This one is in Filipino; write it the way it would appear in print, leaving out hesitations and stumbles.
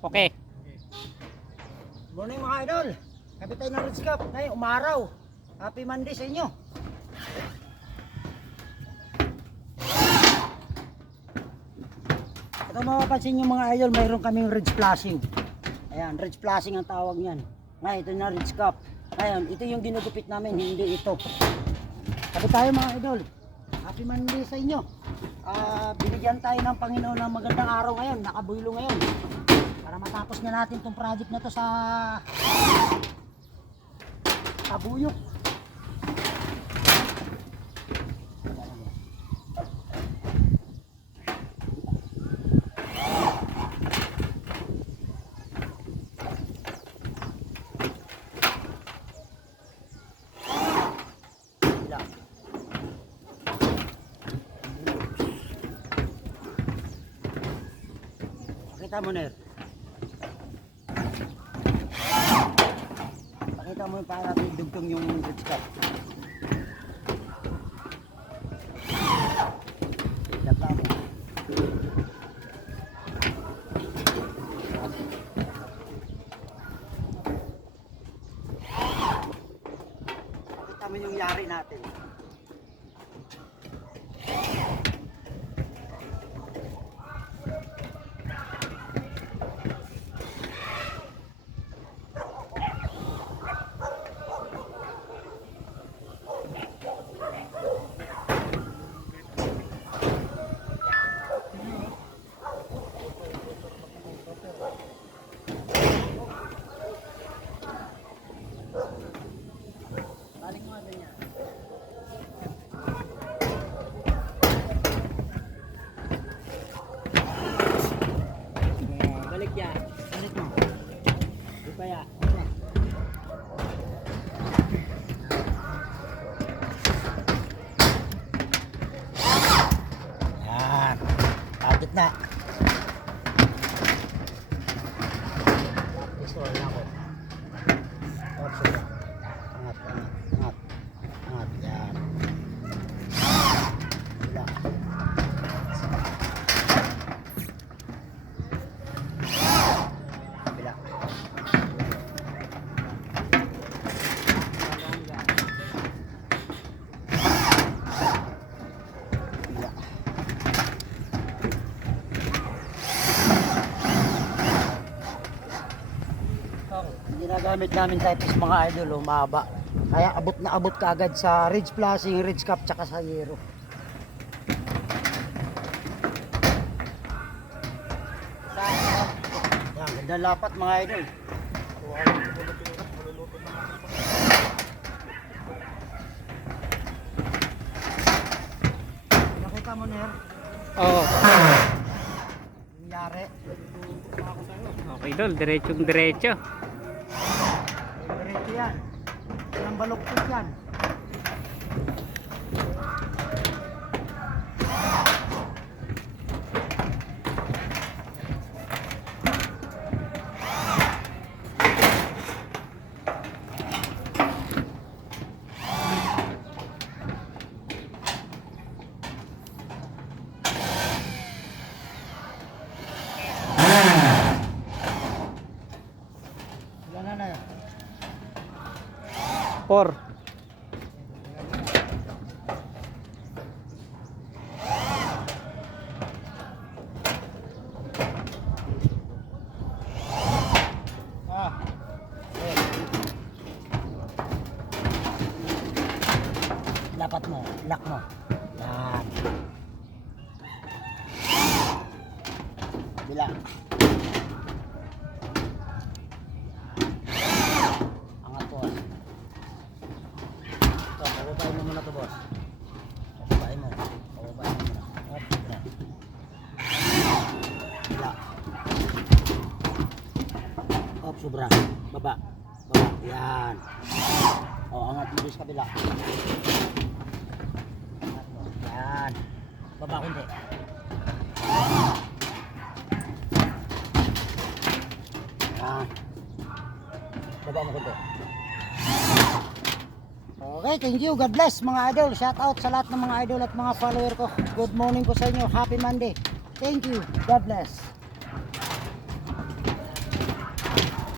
Okay. Morning mga idol. Kapit tayo ng Ridge Cup. Ngayon, umaraw. Happy Monday sa inyo. Ito mapapansin nyo mga idol, mayroon kaming ridge flashing. Ayan, ridge flashing ang tawag niyan. Ngayon, ito na Ridge Cup. Ngayon, ito yung ginugupit namin, hindi ito. Kapit tayo mga idol. Happy Monday sa inyo. Binigyan tayo ng Panginoon ng magandang araw ngayon. Nakabuylo ngayon. Para matapos na natin itong project na to sa Tabuyok. Pakita mo na. Pakita mo para natin dugtong yung Ridge Cup. Dapla mo. Pakita mo yung yari natin. Balik ya. Balik mo. Di pa ya. Yan. Agit na. Pistol na ako. Angat, angat, angat. Angat, yan. Bila. Bila. Bila. Ginagamit namin types mga idol, umaba. Kaya abot na abot kaagad sa Ridge Flashing, Ridge Cup, tsaka sa Hero. Yan, gandang lapat mga idol. Nakita mo Ner? Oo. Yung yari. Okay dol, diretsong diretso. Diretso yan. Walang baluktot yan. Ilan na yan? 4. Dapat mo, lock mo. Yan. Bila. Angat boss. Ito, pababain mo muna to boss. Pababain mo. Pababain mo muna. Up, bila. Bila. Up, sobra. Baba. Baba. Yan. O, angat mo sa kabila. Yan. Baba kundi. Yan. Baba mo kundi. Okay, thank you. God bless mga idol. Shout out sa lahat ng mga idol at mga follower ko. Good morning po sa inyo. Happy Monday. Thank you. God bless.